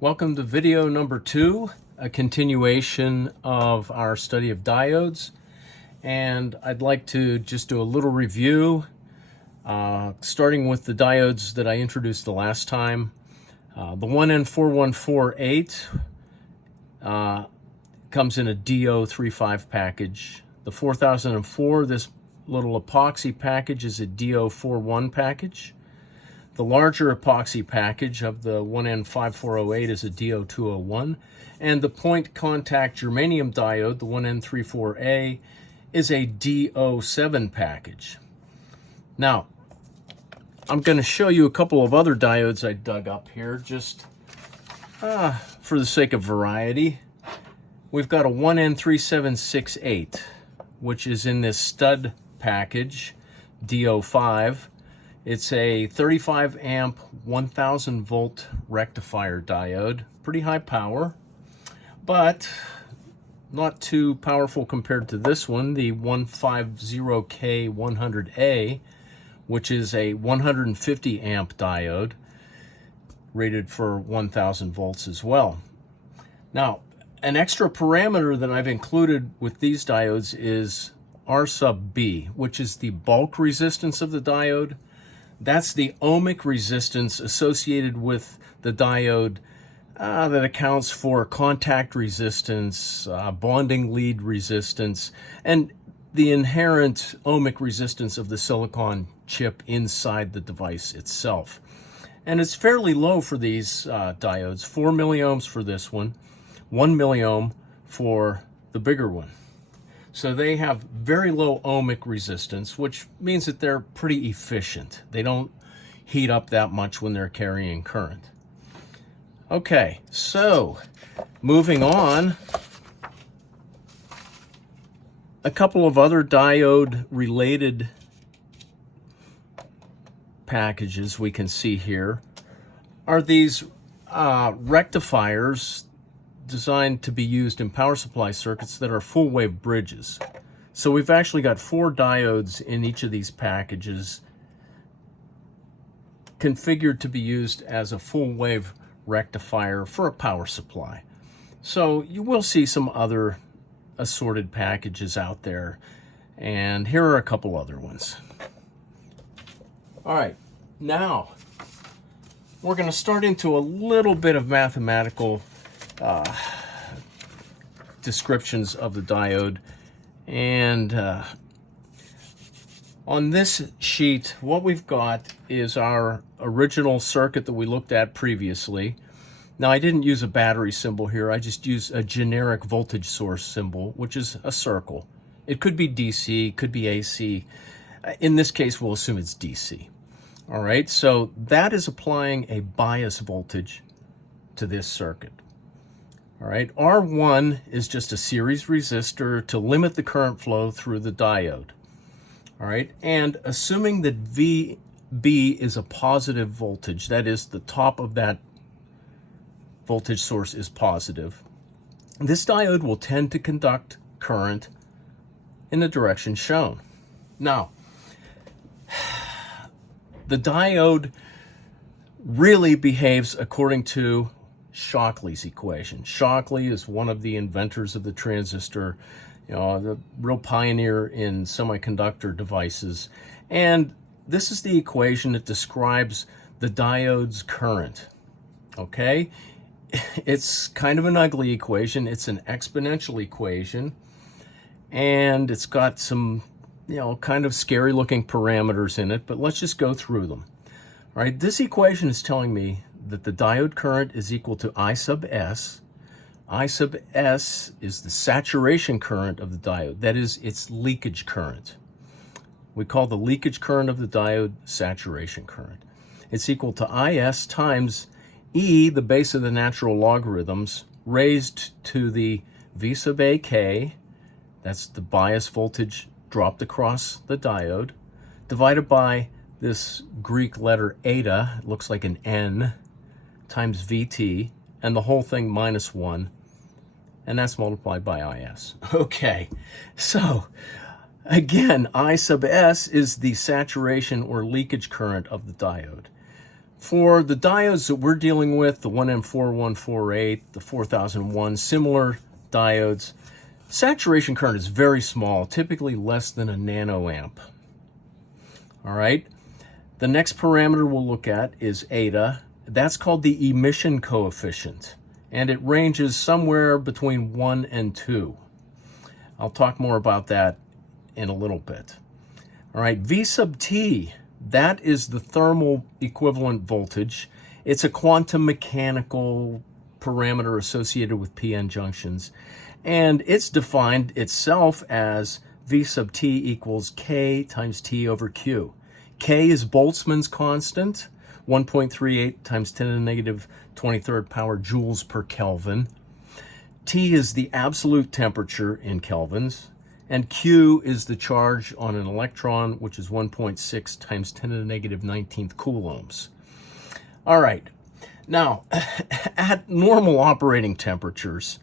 Welcome to video number 2, a continuation of our study of diodes. And I'd like to just do a little review, starting with the diodes that I introduced the last time. The 1N4148 comes in a DO35 package. The 4004, this little epoxy package, is a DO41 package. The larger epoxy package of the 1N5408 is a DO201, and the point contact germanium diode, the 1N34A, is a DO7 package. Now, I'm going to show you a couple of other diodes I dug up here, just for the sake of variety. We've got a 1N3768, which is in this stud package, DO5. It's a 35 amp 1000 volt rectifier diode, pretty high power, but not too powerful compared to this one, the 150K100A, which is a 150 amp diode, rated for 1000 volts as well. Now, an extra parameter that I've included with these diodes is R sub B, which is the bulk resistance of the diode. That's the ohmic resistance associated with the diode that accounts for contact resistance, bonding lead resistance, and the inherent ohmic resistance of the silicon chip inside the device itself. And it's fairly low for these diodes, 4 milliohms for this one, 1 milliohm for the bigger one. So they have very low ohmic resistance, which means that they're pretty efficient. They don't heat up that much when they're carrying current. Okay, so moving on, a couple of other diode-related packages we can see here are these rectifiers designed to be used in power supply circuits that are full wave bridges. So we've actually got 4 diodes in each of these packages configured to be used as a full wave rectifier for a power supply. So you will see some other assorted packages out there, and here are a couple other ones. All right, now we're going to start into a little bit of mathematical descriptions of the diode. And on this sheet, what we've got is our original circuit that we looked at previously. Now, I didn't use a battery symbol here. I just used a generic voltage source symbol, which is a circle. It could be DC, could be AC. In this case, we'll assume it's DC. All right, so that is applying a bias voltage to this circuit. All right, R1 is just a series resistor to limit the current flow through the diode. All right, and assuming that VB is a positive voltage, that is, the top of that voltage source is positive, this diode will tend to conduct current in the direction shown. Now, the diode really behaves according to Shockley's equation. Shockley is one of the inventors of the transistor, the real pioneer in semiconductor devices. And this is the equation that describes the diode's current. Okay? It's kind of an ugly equation. It's an exponential equation. And it's got some, kind of scary looking parameters in it, but let's just go through them. All right, this equation is telling me that the diode current is equal to I sub S. I sub S is the saturation current of the diode. That is, its leakage current. We call the leakage current of the diode saturation current. It's equal to IS times E, the base of the natural logarithms, raised to the V sub AK, that's the bias voltage dropped across the diode, divided by this Greek letter eta, it looks like an N, times VT, and the whole thing minus 1, and that's multiplied by IS. Okay, so again, I sub S is the saturation or leakage current of the diode. For the diodes that we're dealing with, the 1M4148, the 4001, similar diodes, saturation current is very small, typically less than a nanoamp. All right. The next parameter we'll look at is eta. That's called the emission coefficient, and it ranges somewhere between 1 and 2. I'll talk more about that in a little bit. All right, V sub T, that is the thermal equivalent voltage. It's a quantum mechanical parameter associated with p-n junctions, and it's defined itself as V sub T equals K times T over Q. K is Boltzmann's constant, 1.38 times 10 to the negative 23rd power joules per Kelvin. T is the absolute temperature in kelvins, and Q is the charge on an electron, which is 1.6 times 10 to the negative 19th coulombs. All right, now at normal operating temperatures,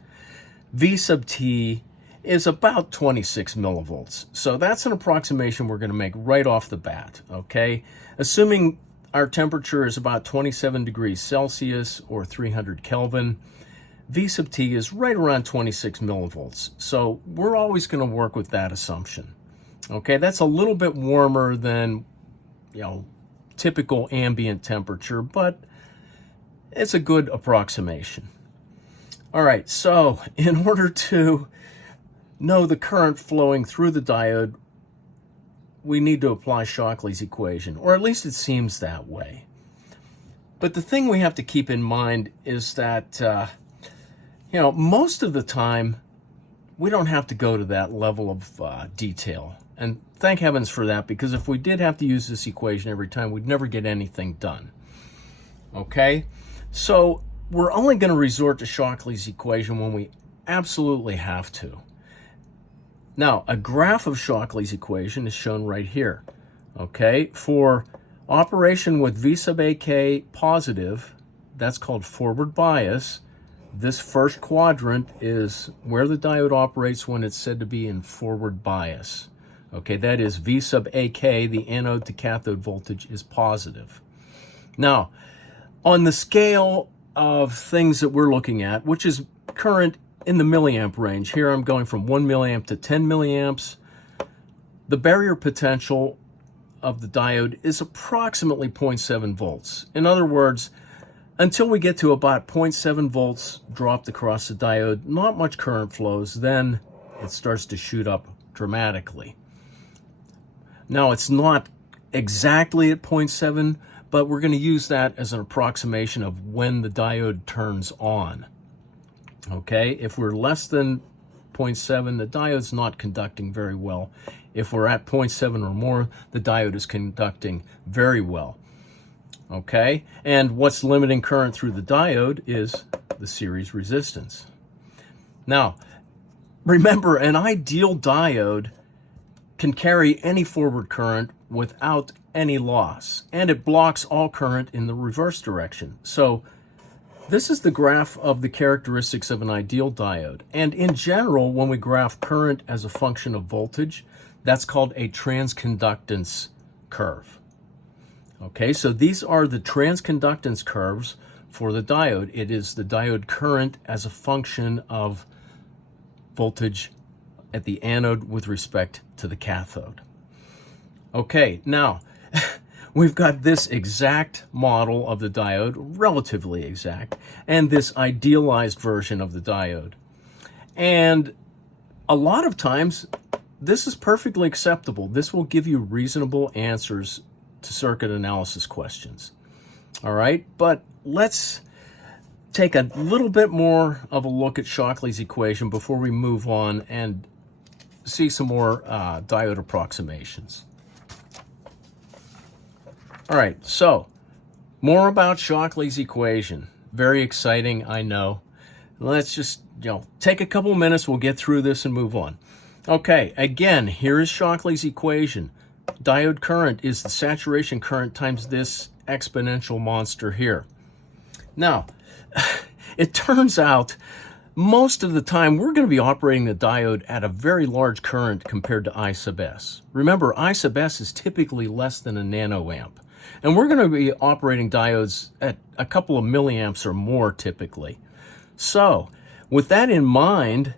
V sub T is about 26 millivolts. So that's an approximation we're going to make right off the bat, okay? Assuming our temperature is about 27 degrees Celsius or 300 Kelvin, V sub T is right around 26 millivolts. So we're always going to work with that assumption. Okay, that's a little bit warmer than, typical ambient temperature, but it's a good approximation. All right, so in order to know the current flowing through the diode, we need to apply Shockley's equation, or at least it seems that way. But the thing we have to keep in mind is that, most of the time, we don't have to go to that level of detail. And thank heavens for that, because if we did have to use this equation every time, we'd never get anything done. Okay? So we're only going to resort to Shockley's equation when we absolutely have to. Now, a graph of Shockley's equation is shown right here. Okay? For operation with V sub AK positive, that's called forward bias. This first quadrant is where the diode operates when it's said to be in forward bias. Okay, that is V sub AK, the anode to cathode voltage, is positive. Now, on the scale of things that we're looking at, which is current in the milliamp range, here I'm going from 1 milliamp to 10 milliamps, the barrier potential of the diode is approximately 0.7 volts. In other words, until we get to about 0.7 volts dropped across the diode, not much current flows, then it starts to shoot up dramatically. Now, it's not exactly at 0.7, but we're going to use that as an approximation of when the diode turns on. Okay, if we're less than 0.7, the diode's not conducting very well. If we're at 0.7 or more, the diode is conducting very well. Okay, and what's limiting current through the diode is the series resistance. Now, remember, an ideal diode can carry any forward current without any loss, and it blocks all current in the reverse direction. So this is the graph of the characteristics of an ideal diode. And in general, when we graph current as a function of voltage, that's called a transconductance curve. Okay, so these are the transconductance curves for the diode. It is the diode current as a function of voltage at the anode with respect to the cathode. Okay, now we've got this exact model of the diode, relatively exact, and this idealized version of the diode. And a lot of times, this is perfectly acceptable. This will give you reasonable answers to circuit analysis questions. All right, but let's take a little bit more of a look at Shockley's equation before we move on and see some more diode approximations. All right, so more about Shockley's equation. Very exciting, I know. Let's just, take a couple minutes. We'll get through this and move on. Okay, again, here is Shockley's equation. Diode current is the saturation current times this exponential monster here. Now, it turns out most of the time we're going to be operating the diode at a very large current compared to I sub s. Remember, I sub s is typically less than a nanoamp. And we're going to be operating diodes at a couple of milliamps or more typically. So with that in mind,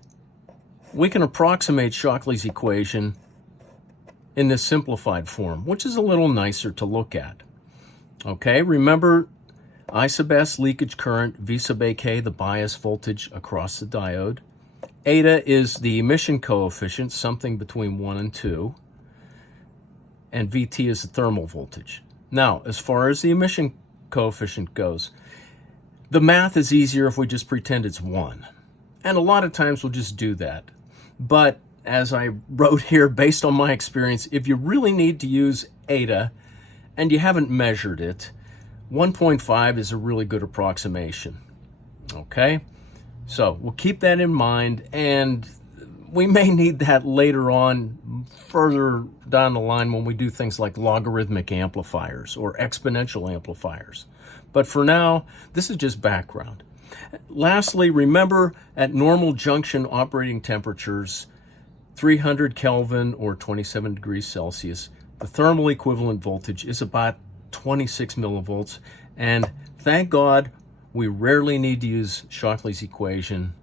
we can approximate Shockley's equation in this simplified form, which is a little nicer to look at. Okay, remember I sub S leakage current, V sub AK the bias voltage across the diode. Eta is the emission coefficient, something between 1 and 2. And VT is the thermal voltage. Now, as far as the emission coefficient goes, the math is easier if we just pretend it's 1. And a lot of times we'll just do that. But as I wrote here, based on my experience, if you really need to use eta and you haven't measured it, 1.5 is a really good approximation. Okay? So we'll keep that in mind, and we may need that later on further down the line when we do things like logarithmic amplifiers or exponential amplifiers. But for now, this is just background. Lastly, remember at normal junction operating temperatures, 300 Kelvin or 27 degrees Celsius, the thermal equivalent voltage is about 26 millivolts. And thank God we rarely need to use Shockley's equation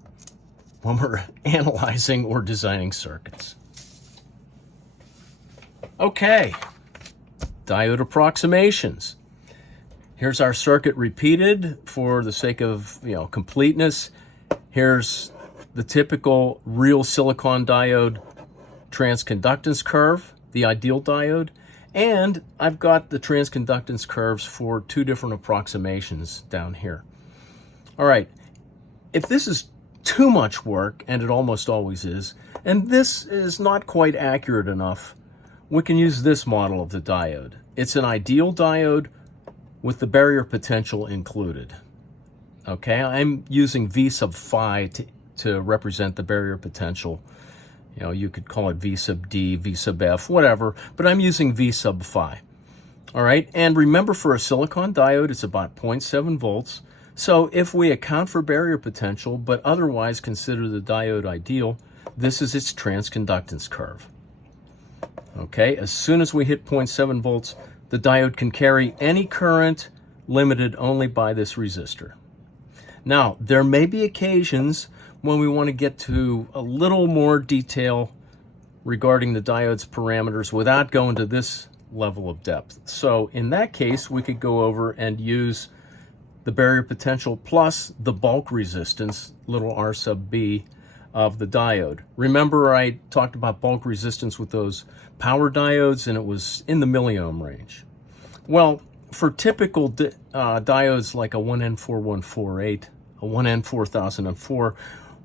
when we're analyzing or designing circuits. Okay, diode approximations. Here's our circuit repeated for the sake of completeness. Here's the typical real silicon diode transconductance curve, the ideal diode, and I've got the transconductance curves for two different approximations down here. All right, if this is too much work, and it almost always is, and this is not quite accurate enough, we can use this model of the diode. It's an ideal diode with the barrier potential included. Okay, I'm using V sub phi to represent the barrier potential. You could call it V sub D, V sub F, whatever, but I'm using V sub phi. All right, and remember for a silicon diode, it's about 0.7 volts. So if we account for barrier potential, but otherwise consider the diode ideal, this is its transconductance curve. Okay, as soon as we hit 0.7 volts, the diode can carry any current limited only by this resistor. Now, there may be occasions when we want to get to a little more detail regarding the diode's parameters without going to this level of depth. So in that case, we could go over and use the barrier potential plus the bulk resistance, little r sub b, of the diode. Remember I talked about bulk resistance with those power diodes, and it was in the milliohm range. Well, for typical diodes like a 1N4148, a 1N4004,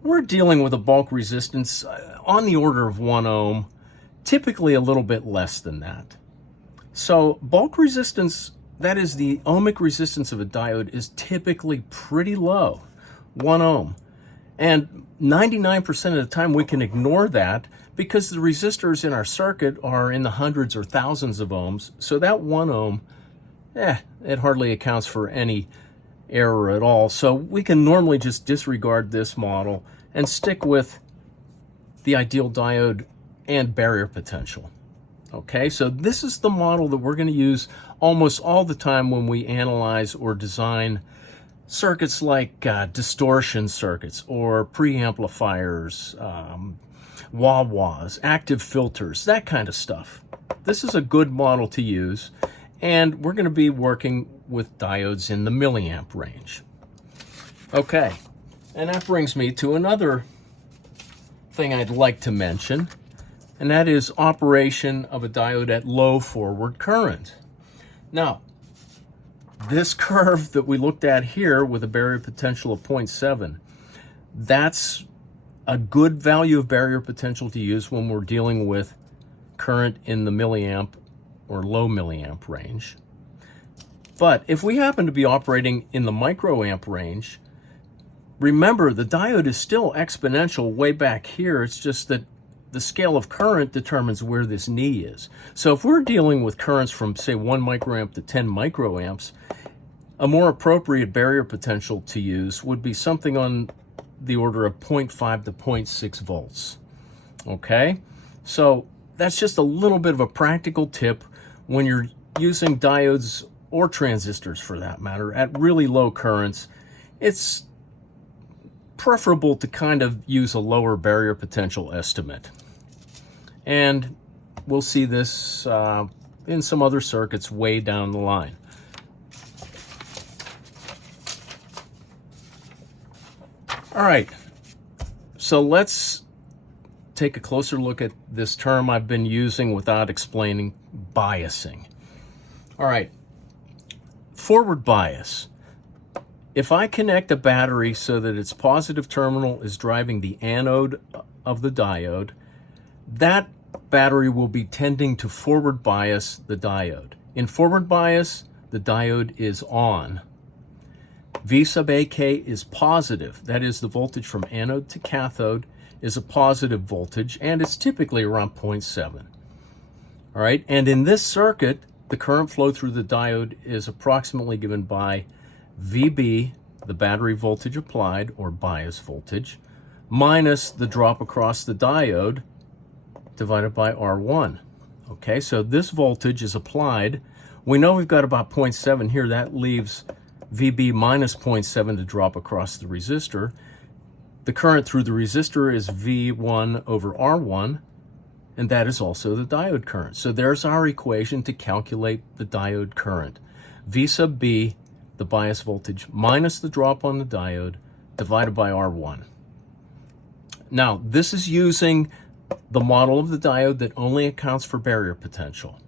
we're dealing with a bulk resistance on the order of 1 ohm, typically a little bit less than that. So bulk resistance, that is the ohmic resistance of a diode, is typically pretty low, 1 ohm. And 99% of the time we can ignore that because the resistors in our circuit are in the hundreds or thousands of ohms. So that 1 ohm, it hardly accounts for any error at all. So we can normally just disregard this model and stick with the ideal diode and barrier potential. Okay, so this is the model that we're going to use almost all the time when we analyze or design circuits like distortion circuits or preamplifiers, wah-wahs, active filters, that kind of stuff. This is a good model to use, and we're going to be working with diodes in the milliamp range. Okay, and that brings me to another thing I'd like to mention, and that is operation of a diode at low forward current. Now, this curve that we looked at here with a barrier potential of 0.7, that's a good value of barrier potential to use when we're dealing with current in the milliamp or low milliamp range. But if we happen to be operating in the microamp range, remember the diode is still exponential way back here. It's just that the scale of current determines where this knee is. So if we're dealing with currents from, say, 1 microamp to 10 microamps, a more appropriate barrier potential to use would be something on the order of 0.5 to 0.6 volts. Okay? So that's just a little bit of a practical tip when you're using diodes or transistors for that matter, at really low currents, it's preferable to kind of use a lower barrier potential estimate. And we'll see this in some other circuits way down the line. All right, so let's take a closer look at this term I've been using without explaining: biasing. All right, forward bias. If I connect a battery so that its positive terminal is driving the anode of the diode, that battery will be tending to forward bias the diode. In forward bias, the diode is on. V sub AK is positive. That is, the voltage from anode to cathode is a positive voltage, and it's typically around 0.7. All right, and in this circuit, the current flow through the diode is approximately given by VB, the battery voltage applied, or bias voltage, minus the drop across the diode, divided by R1. Okay, so this voltage is applied. We know we've got about 0.7 here. That leaves VB minus 0.7 to drop across the resistor. The current through the resistor is V1 over R1, and that is also the diode current. So there's our equation to calculate the diode current. V sub B, the bias voltage, minus the drop on the diode, divided by R1. Now, this is using the model of the diode that only accounts for barrier potential.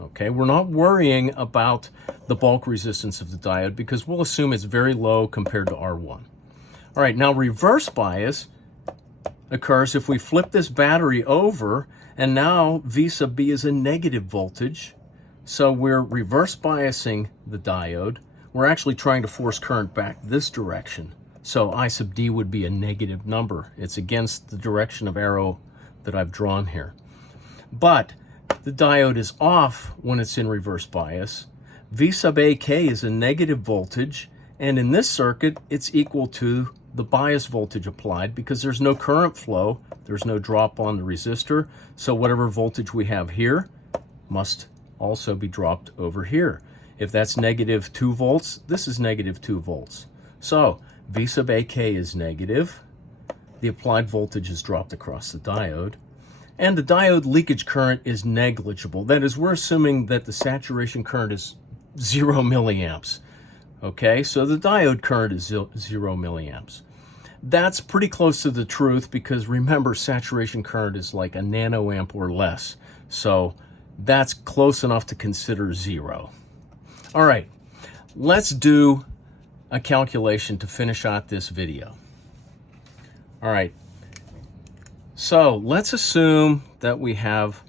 Okay, we're not worrying about the bulk resistance of the diode because we'll assume it's very low compared to R1. All right, now reverse bias occurs if we flip this battery over, and now V sub B is a negative voltage. So we're reverse biasing the diode. We're actually trying to force current back this direction. So I sub D would be a negative number. It's against the direction of arrow that I've drawn here. But the diode is off when it's in reverse bias. V sub AK is a negative voltage, and in this circuit, it's equal to the bias voltage applied because there's no current flow, there's no drop on the resistor, so whatever voltage we have here must also be dropped over here. If that's negative 2 volts, this is negative 2 volts. So V sub AK is negative, the applied voltage is dropped across the diode, and the diode leakage current is negligible. That is, we're assuming that the saturation current is 0 milliamps. Okay, so the diode current is 0 milliamps. That's pretty close to the truth because remember, saturation current is like a nanoamp or less. So that's close enough to consider 0. All right, let's do a calculation to finish out this video. All right, so let's assume that we have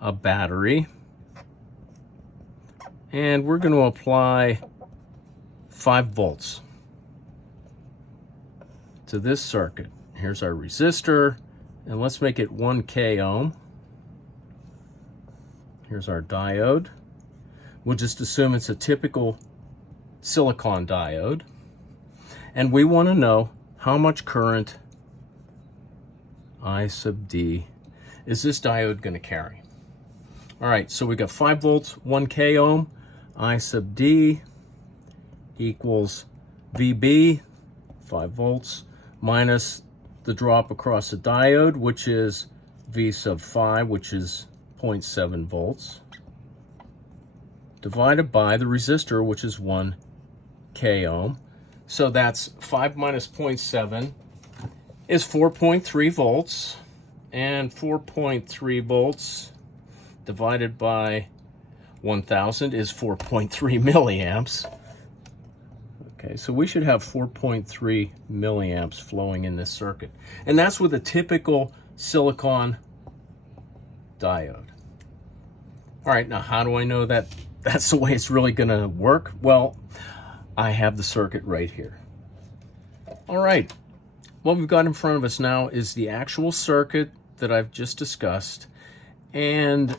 a battery and we're going to apply 5 volts to this circuit. Here's our resistor, and let's make it 1 k ohm. Here's our diode. We'll just assume it's a typical silicon diode, and we want to know how much current I sub D is this diode going to carry. All right, so we got 5 volts, 1 k ohm. I sub D equals VB, 5 volts, minus the drop across the diode, which is V sub 5, which is 0.7 volts, divided by the resistor, which is 1 k ohm. So that's 5 minus 0.7 is 4.3 volts, and 4.3 volts divided by 1,000 is 4.3 milliamps. Okay, so we should have 4.3 milliamps flowing in this circuit. And that's with a typical silicon diode. All right, now how do I know that that's the way it's really going to work? Well, I have the circuit right here. All right, what we've got in front of us now is the actual circuit that I've just discussed. And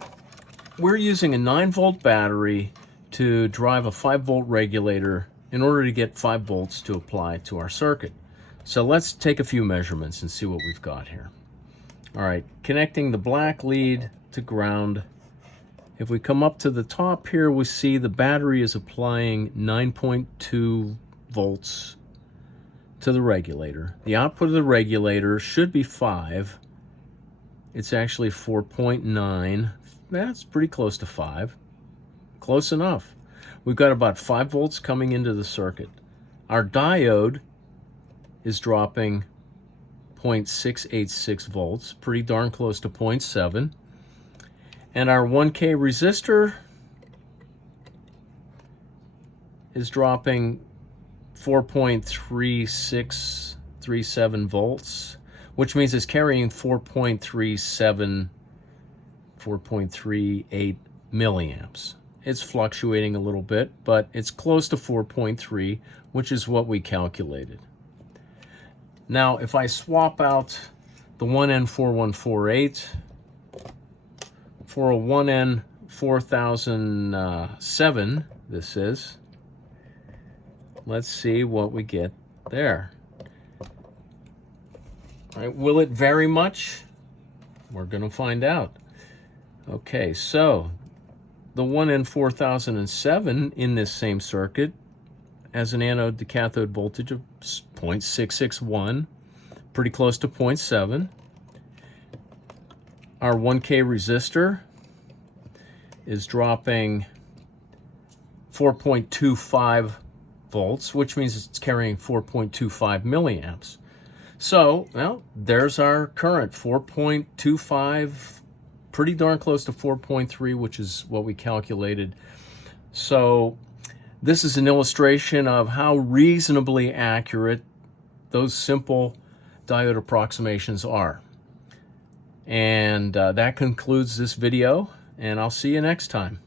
we're using a 9-volt battery to drive a 5-volt regulator in order to get 5 volts to apply to our circuit. So let's take a few measurements and see what we've got here. All right, connecting the black lead to ground. If we come up to the top here, we see the battery is applying 9.2 volts to the regulator. The output of the regulator should be 5. It's actually 4.9. That's pretty close to 5. Close enough. We've got about 5 volts coming into the circuit. Our diode is dropping 0.686 volts, pretty darn close to 0.7. And our 1K resistor is dropping 4.3637 volts, which means it's carrying 4.38 milliamps. It's fluctuating a little bit, but it's close to 4.3, which is what we calculated. Now, if I swap out the 1N4148 for a 1N4007, this is, let's see what we get there. All right, will it vary much? We're going to find out. Okay, so the 1N4007 in this same circuit has an anode to cathode voltage of 0.661, pretty close to 0.7. Our 1K resistor is dropping 4.25 volts, which means it's carrying 4.25 milliamps. So, well, there's our current, 4.25, pretty darn close to 4.3, which is what we calculated. So this is an illustration of how reasonably accurate those simple diode approximations are. And that concludes this video, and I'll see you next time.